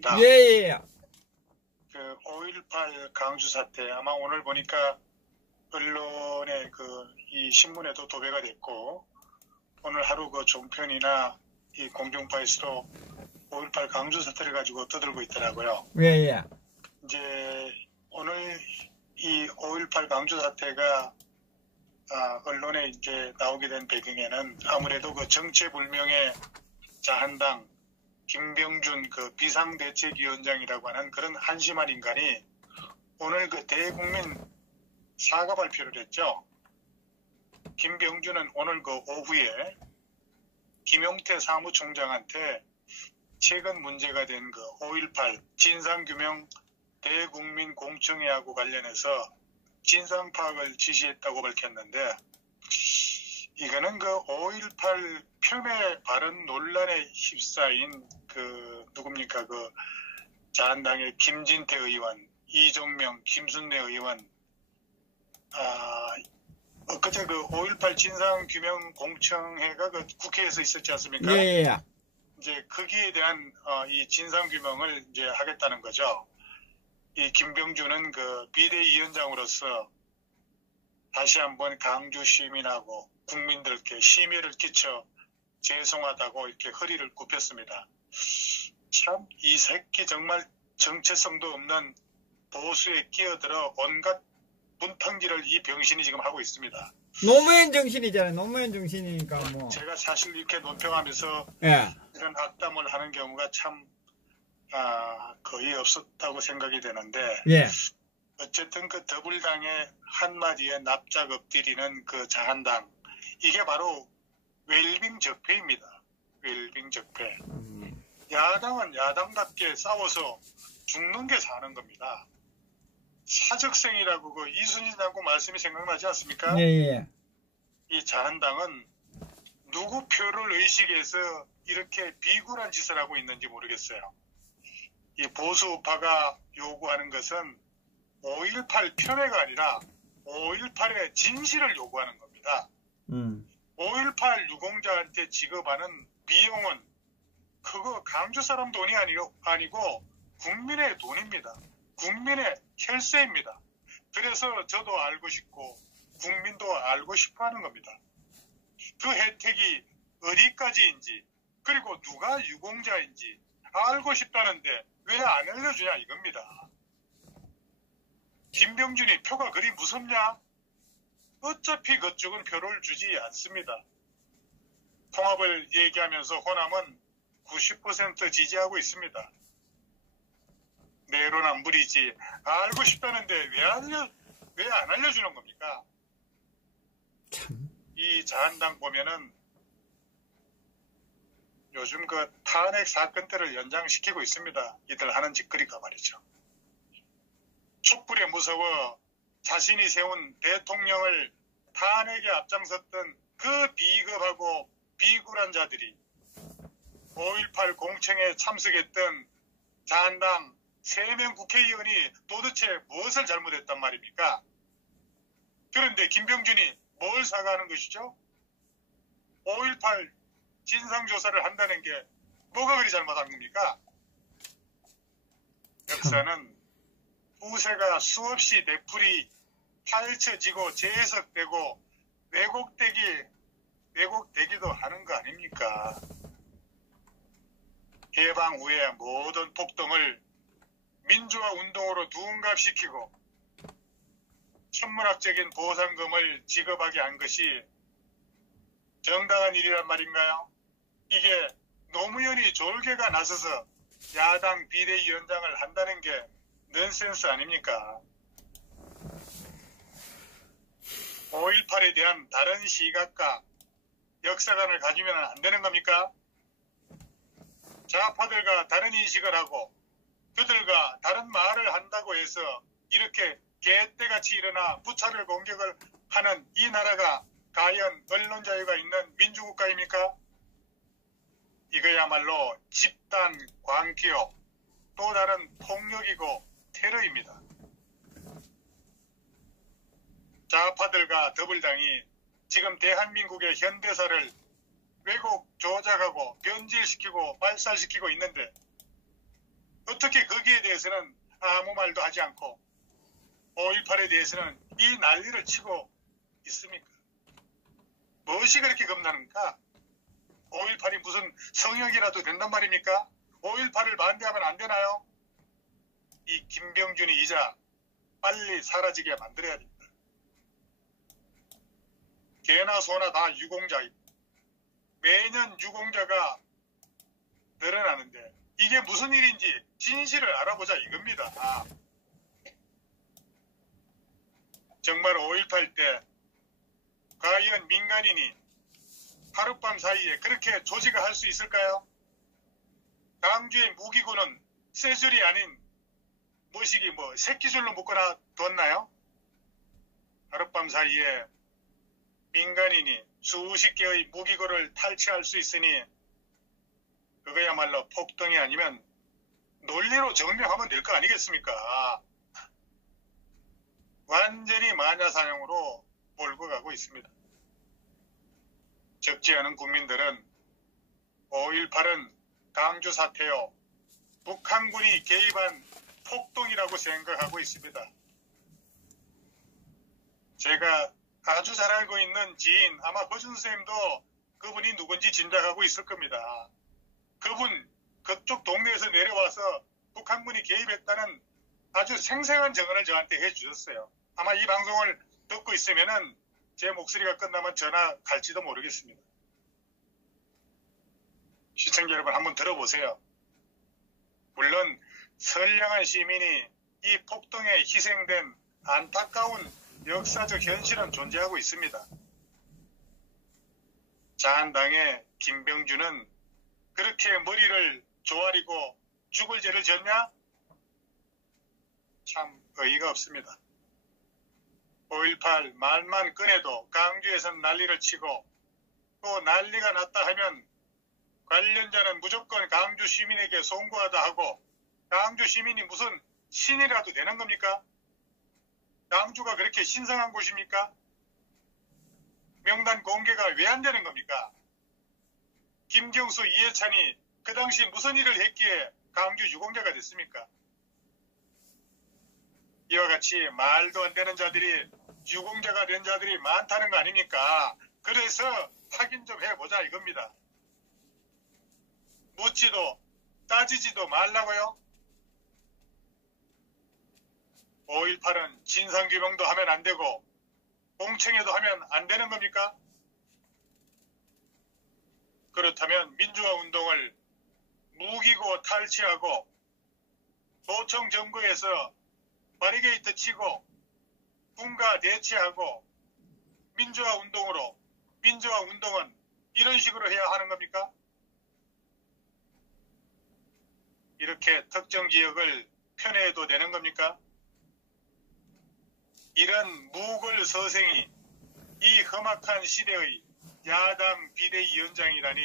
있습니다. 예, 예. 그 5.18 강주 사태 아마 오늘 보니까 언론의 이 신문에도 도배가 됐고 오늘 하루 그 종편이나 이 공중파에서도 5.18 강주 사태를 가지고 떠들고 있더라고요. 예, 예. 이제 오늘 이 5.18 강주 사태가 언론에 이제 나오게 된 배경에는 아무래도 그 정체불명의 자한당 김병준 그 비상대책위원장이라고 하는 그런 한심한 인간이 오늘 그 대국민 사과 발표를 했죠. 김병준은 오늘 그 오후에 김용태 사무총장한테 최근 문제가 된 그 5.18 진상규명 대국민 공청회하고 관련해서 진상 파악을 지시했다고 밝혔는데 이거는 그 5.18 폄훼 발언 논란에 휩싸인 누굽니까 자한당의 김진태 의원, 이종명, 김순례 의원 엊그제 5.18 진상규명 공청회가 국회에서 있었지 않습니까? 예, 예. 이제 거기에 대한 이 진상규명을 이제 하겠다는 거죠. 이 김병준은 비대위원장으로서 다시 한번 강주 시민하고 국민들께 심려를 끼쳐 죄송하다고 이렇게 허리를 굽혔습니다. 참 이 새끼 정말 정체성도 없는 보수에 끼어들어 온갖 분탕질을 이 병신이 지금 하고 있습니다. 노무현 정신이잖아요. 노무현 정신이니까 뭐. 제가 사실 이렇게 논평하면서 예. 이런 악담을 하는 경우가 참 거의 없었다고 생각이 되는데 예. 어쨌든 그 더불당의 한마디에 납작 엎드리는 그 자한당 이게 바로 웰빙 적폐입니다. 웰빙 적폐. 야당은 야당답게 싸워서 죽는 게 사는 겁니다. 사적생이라고 이순신 장군 말씀이 생각나지 않습니까? 예, 예. 이 자한당은 누구 표를 의식해서 이렇게 비굴한 짓을 하고 있는지 모르겠어요. 이 보수우파가 요구하는 것은 5.18 폄훼가 아니라 5.18의 진실을 요구하는 겁니다. 5.18 유공자한테 지급하는 비용은 그거 강주 사람 돈이 아니고 국민의 돈입니다. 국민의 혈세입니다. 그래서 저도 알고 싶고 국민도 알고 싶어 하는 겁니다. 그 혜택이 어디까지인지 그리고 누가 유공자인지 알고 싶다는데 왜 안 알려주냐 이겁니다. 김병준이 표가 그리 무섭냐? 어차피 그쪽은 표를 주지 않습니다. 통합을 얘기하면서 호남은 90% 지지하고 있습니다. 내로남불이지 알고 싶다는데 왜 안 알려주는 겁니까? 참. 이 자한당 보면은 요즘 탄핵 사건들을 연장시키고 있습니다. 이들 하는 짓거리가 말이죠. 촛불에 무서워 자신이 세운 대통령을 탄핵에 앞장섰던 그 비겁하고 비굴한 자들이 5.18 공청회에 참석했던 자한당 3명 국회의원이 도대체 무엇을 잘못했단 말입니까? 그런데 김병준이 뭘 사과하는 것이죠? 5.18 진상조사를 한다는 게 뭐가 그리 잘못한 겁니까? 역사는 후세가 수없이 되풀이 파헤쳐지고 재해석되고 왜곡되기도 하는 거 아닙니까? 해방 후에 모든 폭동을 민주화 운동으로 둔갑시키고 천문학적인 보상금을 지급하게 한 것이 정당한 일이란 말인가요? 이게 노무현이 졸개가 나서서 야당 비대위원장을 한다는 게 넌센스 아닙니까? 5.18에 대한 다른 시각과 역사관을 가지면 안 되는 겁니까? 좌파들과 다른 인식을 하고 그들과 다른 말을 한다고 해서 이렇게 개떼같이 일어나 부차별 공격을 하는 이 나라가 과연 언론 자유가 있는 민주국가입니까? 이거야말로 집단 광기요 또 다른 폭력이고 테러입니다. 좌파들과 더불당이 지금 대한민국의 현대사를 왜곡, 조작하고 변질시키고 발살시키고 있는데 어떻게 거기에 대해서는 아무 말도 하지 않고 5.18에 대해서는 이 난리를 치고 있습니까? 무엇이 그렇게 겁나는가? 5.18이 무슨 성역이라도 된단 말입니까? 5.18을 반대하면 안 되나요? 이 김병준이 이자 빨리 사라지게 만들어야 됩니다. 개나 소나 다 유공자. 매년 유공자가 늘어나는데 이게 무슨 일인지 진실을 알아보자 이겁니다. 정말 5.18 때 과연 민간인이 하룻밤 사이에 그렇게 조직을 할 수 있을까요? 강주의 무기고는 쇠줄이 아닌 뭐시기 새끼줄로 묶어놔 뒀나요? 하룻밤 사이에 민간인이 수십 개의 무기고를 탈취할 수 있으니 그거야말로 폭동이 아니면 논리로 증명하면 될 거 아니겠습니까? 완전히 마녀사냥으로 몰고 가고 있습니다. 적지 않은 국민들은 5.18은 강주 사태요 북한군이 개입한 폭동이라고 생각하고 있습니다. 제가 아주 잘 알고 있는 지인, 아마 허준 선생님도 그분이 누군지 짐작하고 있을 겁니다. 그분 그쪽 동네에서 내려와서 북한군이 개입했다는 아주 생생한 증언을 저한테 해주셨어요. 아마 이 방송을 듣고 있으면은 제 목소리가 끝나면 전화 갈지도 모르겠습니다. 시청자 여러분 한번 들어보세요. 물론 선량한 시민이 이 폭동에 희생된 안타까운 역사적 현실은 존재하고 있습니다. 자한당의 김병준은 그렇게 머리를 조아리고 죽을 죄를 졌냐? 참 어이가 없습니다. 5.18 말만 꺼내도 강주에선 난리를 치고 또 난리가 났다 하면 관련자는 무조건 강주 시민에게 송구하다 하고 강주 시민이 무슨 신이라도 되는 겁니까? 강주가 그렇게 신성한 곳입니까? 명단 공개가 왜 안 되는 겁니까? 김경수, 이해찬이 그 당시 무슨 일을 했기에 강주 유공자가 됐습니까? 이와 같이 말도 안 되는 자들이 유공자가 된 자들이 많다는 거 아닙니까? 그래서 확인 좀 해보자 이겁니다. 묻지도 따지지도 말라고요? 5.18은 진상규명도 하면 안 되고 공청회도 하면 안 되는 겁니까? 그렇다면 민주화 운동을 무기고 탈취하고 도청 점거에서 바리게이트 치고 군가 대치하고 민주화 운동으로 민주화 운동은 이런 식으로 해야 하는 겁니까? 이렇게 특정 지역을 편애해도 되는 겁니까? 이런 무골서생이 이 험악한 시대의 야당 비대위원장이라니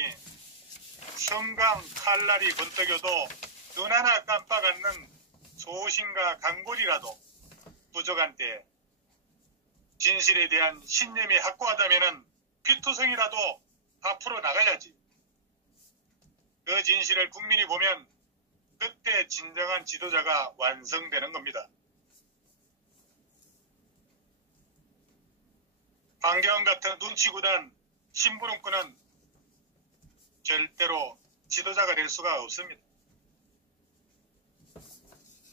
성강 칼날이 번뜩여도 눈 하나 깜빡 않는 소신과 강골이라도 부족한 때 진실에 대한 신념이 확고하다면 피투성이라도 앞으로 나가야지. 그 진실을 국민이 보면 그때 진정한 지도자가 완성되는 겁니다. 황교안 같은 눈치구단 심부름꾼은 절대로 지도자가 될 수가 없습니다.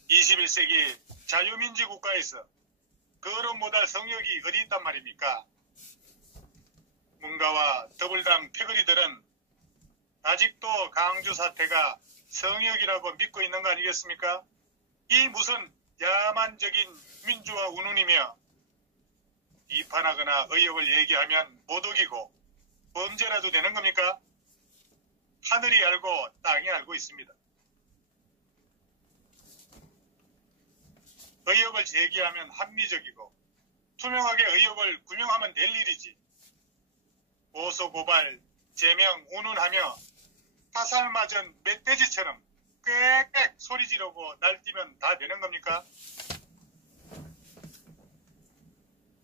21세기 자유민주 국가에서 그런 못할 성역이 어디 있단 말입니까? 문가와 더불당 패거리들은 아직도 강주 사태가 성역이라고 믿고 있는 거 아니겠습니까? 이 무슨 야만적인 민주화 운운이며 비판하거나 의혹을 얘기하면 모독이고 범죄라도 되는 겁니까? 하늘이 알고 땅이 알고 있습니다. 의혹을 제기하면 합리적이고 투명하게 의혹을 규명하면 될 일이지. 고소고발, 제명, 운운하며 화살맞은 멧돼지처럼 꽥꽥 소리 지르고 날뛰면 다 되는 겁니까?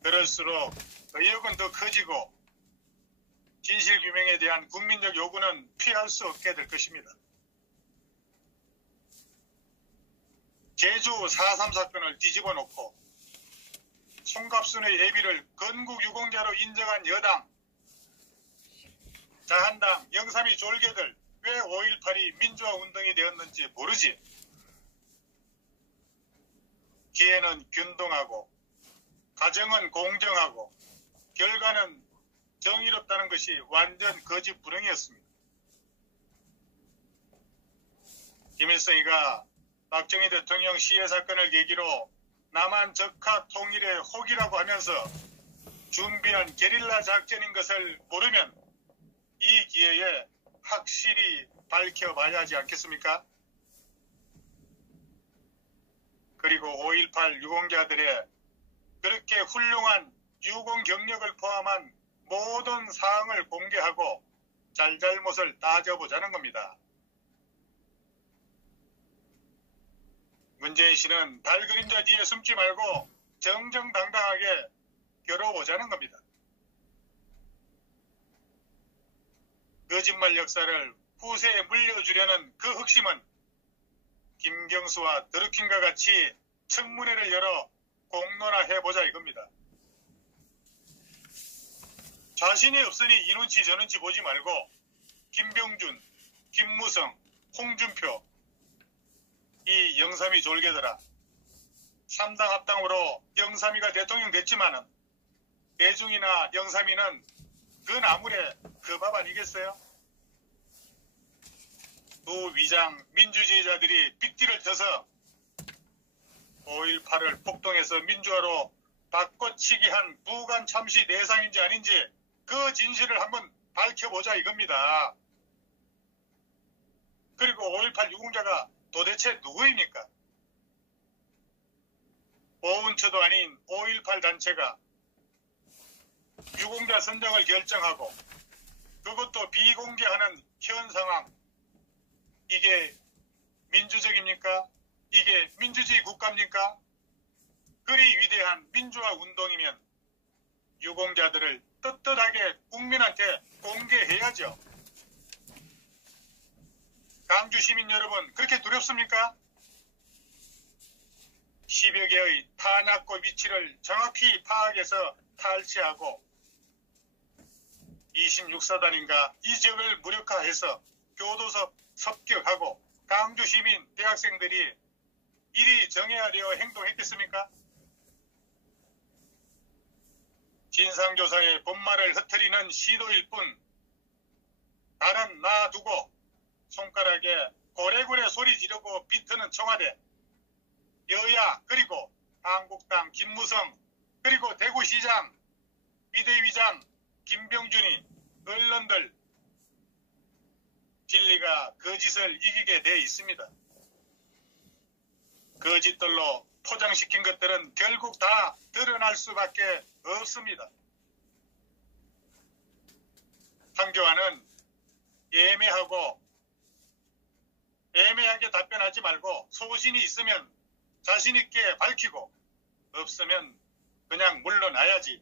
그럴수록 의혹은 더 커지고 진실규명에 대한 국민적 요구는 피할 수 없게 될 것입니다. 제주 4.3 사건을 뒤집어 놓고 송갑순의 예비를 건국 유공자로 인정한 여당, 자한당, 영삼위 졸개들 왜 5.18이 민주화 운동이 되었는지 모르지. 기회는 균등하고 가정은 공정하고 결과는 정의롭다는 것이 완전 거짓부렁이었습니다. 김일성이가 박정희 대통령 시해 사건을 계기로 남한 적화 통일의 혹이라고 하면서 준비한 게릴라 작전인 것을 모르면 이 기회에 확실히 밝혀봐야 하지 않겠습니까? 그리고 5.18 유공자들의 그렇게 훌륭한 유공 경력을 포함한 모든 사항을 공개하고 잘잘못을 따져보자는 겁니다. 문재인 씨는 달 그림자 뒤에 숨지 말고 정정당당하게 겨뤄보자는 겁니다. 거짓말 역사를 후세에 물려주려는 그 흑심은 김경수와 드루킹과 같이 청문회를 열어 공론화해보자 이겁니다. 자신이 없으니 이 눈치 저 눈치 보지 말고 김병준, 김무성, 홍준표 이 영삼위 졸개들아 3당 합당으로 영삼위가 대통령 됐지만은 대중이나 영삼위는 그 나물에 그 밥 아니겠어요? 두 위장 민주주의자들이 빅딜을 쳐서 5.18을 폭동해서 민주화로 바꿔치기 한 부관 참시 대상인지 아닌지 그 진실을 한번 밝혀보자 이겁니다. 그리고 5.18 유공자가 도대체 누구입니까? 오운처도 아닌 5.18 단체가 유공자 선정을 결정하고 그것도 비공개하는 현 상황, 이게 민주적입니까? 이게 민주주의 국가입니까? 그리 위대한 민주화 운동이면 유공자들을 떳떳하게 국민한테 공개해야죠. 강주 시민 여러분, 그렇게 두렵습니까? 10여 개의 탄약고 위치를 정확히 파악해서 탈취하고 26사단인가 이 지역을 무력화해서 교도소 습격하고 강주 시민 대학생들이 일이 정해야 되어 행동했겠습니까? 진상조사의 본말을 흩트리는 시도일 뿐 나는 놔두고 손가락에 고래고래 소리 지르고 비트는 청와대, 여야 그리고 한국당 김무성 그리고 대구시장, 비대위장 김병준이 언론들 진리가 거짓을 이기게 돼 있습니다. 거짓들로 포장시킨 것들은 결국 다 드러날 수밖에 없습니다. 황교안은 애매하게 답변하지 말고 소신이 있으면 자신있게 밝히고 없으면 그냥 물러나야지.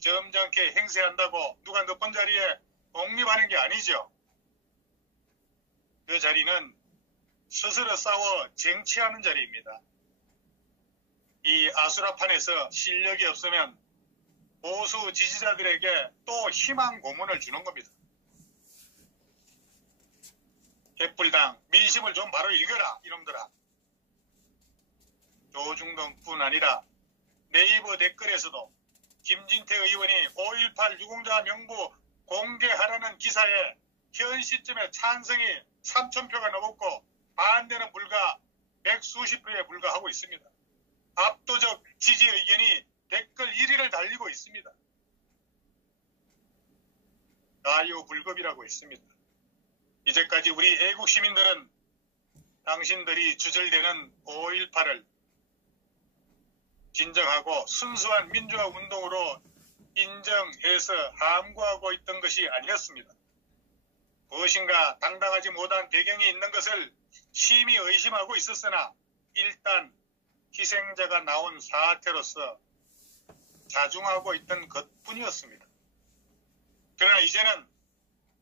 점잖게 행세한다고 누가 높은 자리에 옹립하는 게 아니죠. 그 자리는 스스로 싸워 쟁취하는 자리입니다. 이 아수라판에서 실력이 없으면 보수 지지자들에게 또 희망 고문을 주는 겁니다. 개뿔당 민심을 좀 바로 읽어라 이놈들아. 조중동뿐 아니라 네이버 댓글에서도 김진태 의원이 5.18 유공자 명부 공개하라는 기사에 현 시점에 찬성이 3,000표가 넘었고 반대는 불과 100수십 표에 불과하고 있습니다. 압도적 지지 의견이 댓글 1위를 달리고 있습니다. 가요불급이라고 있습니다. 이제까지 우리 애국 시민들은 당신들이 주절되는 5.18을 진정하고 순수한 민주화 운동으로 인정해서 함구하고 있던 것이 아니었습니다. 무엇인가 당당하지 못한 배경이 있는 것을 심히 의심하고 있었으나 일단 희생자가 나온 사태로서 자중하고 있던 것뿐이었습니다. 그러나 이제는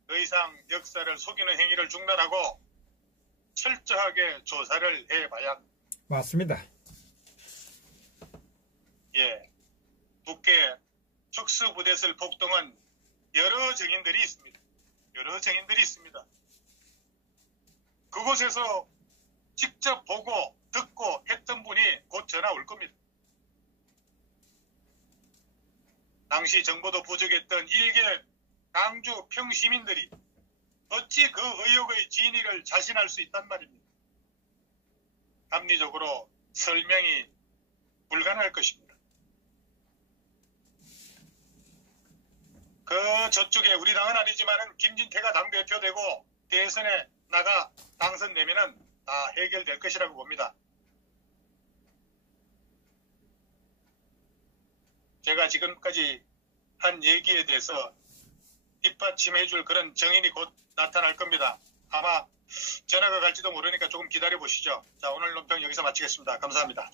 더 이상 역사를 속이는 행위를 중단하고 철저하게 조사를 해봐야 합니다. 맞습니다. 예. 북계 특수부대설 폭동은 여러 증인들이 있습니다. 여러 증인들이 있습니다. 그곳에서 직접 보고 듣고 했던 분이 곧 전화 올 겁니다. 당시 정보도 부족했던 일개 강주 평시민들이 어찌 그 의혹의 진위를 자신할 수 있단 말입니다. 합리적으로 설명이 불가능할 것입니다. 그 저쪽에 우리 당은 아니지만은 김진태가 당대표 되고 대선에 나가 당선되면은 다 해결될 것이라고 봅니다. 제가 지금까지 한 얘기에 대해서 뒷받침해줄 그런 정인이 곧 나타날 겁니다. 아마 전화가 갈지도 모르니까 조금 기다려 보시죠. 자, 오늘 논평 여기서 마치겠습니다. 감사합니다.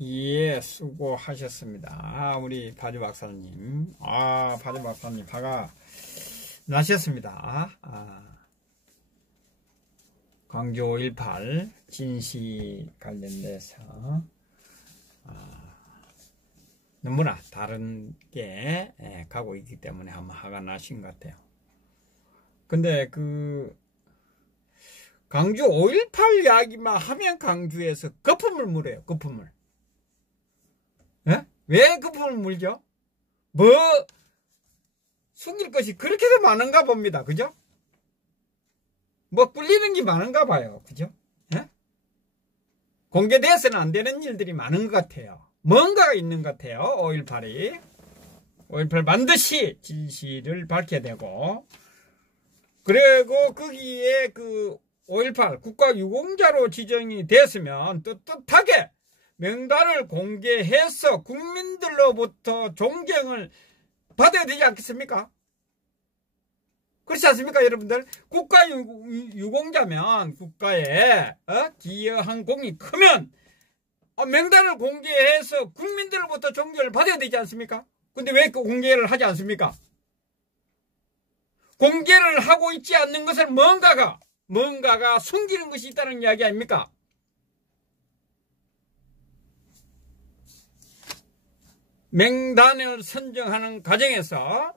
예, 수고하셨습니다. 우리 바주 박사님. 바주 박사님, 화가 나셨습니다. 광주 5.18 진시 관련돼서, 너무나 다른 게 가고 있기 때문에 아마 화가 나신 것 같아요. 근데 광주 5.18 이야기만 하면 광주에서 거품을 물어요. 거품을. 예? 왜 거품을 물죠? 숨길 것이 그렇게도 많은가 봅니다. 그죠? 꿀리는 게 많은가 봐요. 그죠? 예? 공개돼서는 안 되는 일들이 많은 것 같아요. 뭔가가 있는 것 같아요. 5.18이. 5.18 반드시 진실을 밝혀야 되고, 그리고 거기에 5.18 국가유공자로 지정이 됐으면 떳떳하게 명단을 공개해서 국민들로부터 존경을 받아야 되지 않겠습니까? 그렇지 않습니까, 여러분들? 국가유공자면 국가에 기여한 공이 크면 명단을 공개해서 국민들로부터 존경을 받아야 되지 않습니까? 근데 왜 공개를 하지 않습니까? 공개를 하고 있지 않는 것은 뭔가가 숨기는 것이 있다는 이야기 아닙니까? 명단을 선정하는 과정에서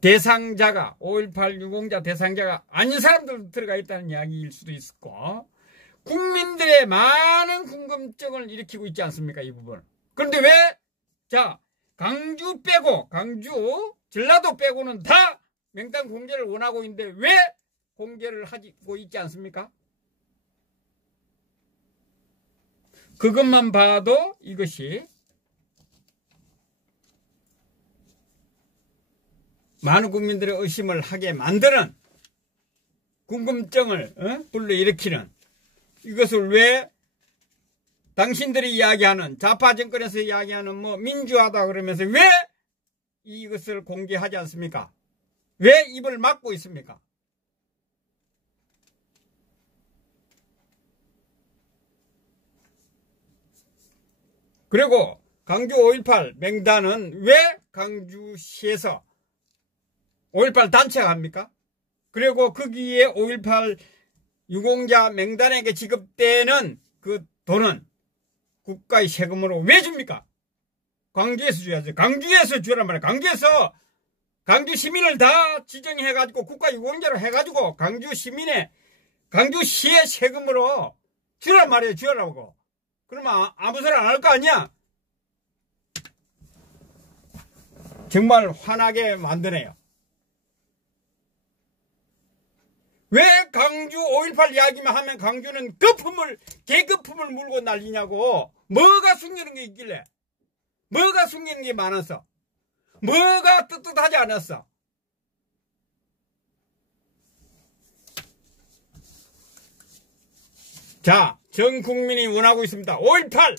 대상자가 5.18 유공자 대상자가 아닌 사람들도 들어가 있다는 이야기일 수도 있고, 국민들의 많은 궁금증을 일으키고 있지 않습니까, 이 부분. 그런데 왜 강주 빼고, 강주 전라도 빼고는 다 명단 공개를 원하고 있는데 왜 공개를 하고 있지 않습니까? 그것만 봐도 이것이 많은 국민들의 의심을 하게 만드는, 궁금증을 불러일으키는, 이것을 왜 당신들이 이야기하는, 좌파 정권에서 이야기하는 민주화다 그러면서 왜 이것을 공개하지 않습니까? 왜 입을 막고 있습니까? 그리고 강주 5.18 명단은 왜 강주시에서 5.18 단체가 합니까? 그리고 거기에 5.18 유공자 명단에게 지급되는 그 돈은 국가의 세금으로 왜 줍니까? 광주에서 줘야죠. 광주에서 주란 말이에요. 강주 시민을 다 지정해가지고 국가 유공자로 해가지고 강주시의 세금으로 주란 말이에요. 주라고. 그러면 아무 소리 안 할 거 아니야? 정말 화나게 만드네요. 왜 강주 5.18 이야기만 하면 강주는 개거품을 물고 난리냐고. 뭐가 숨기는 게 있길래? 뭐가 숨기는 게 많았어? 뭐가 떳떳하지 않았어? 자, 전 국민이 원하고 있습니다. 5.18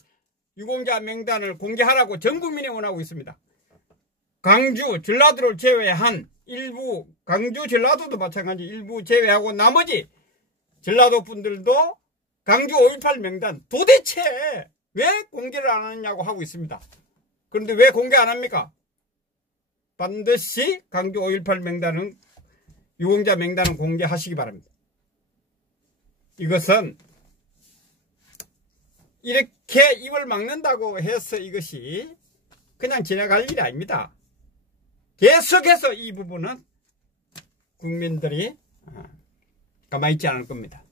유공자 명단을 공개하라고 전 국민이 원하고 있습니다. 강주, 전라도를 제외한 일부, 강주, 전라도도 마찬가지 일부 제외하고 나머지 전라도 분들도 강주 5.18 명단 도대체 왜 공개를 안 하느냐고 하고 있습니다. 그런데 왜 공개 안 합니까? 반드시 강주 5.18 명단은, 유공자 명단은 공개하시기 바랍니다. 이것은 이렇게 입을 막는다고 해서 이것이 그냥 지나갈 일이 아닙니다. 계속해서 이 부분은 국민들이 가만히 있지 않을 겁니다.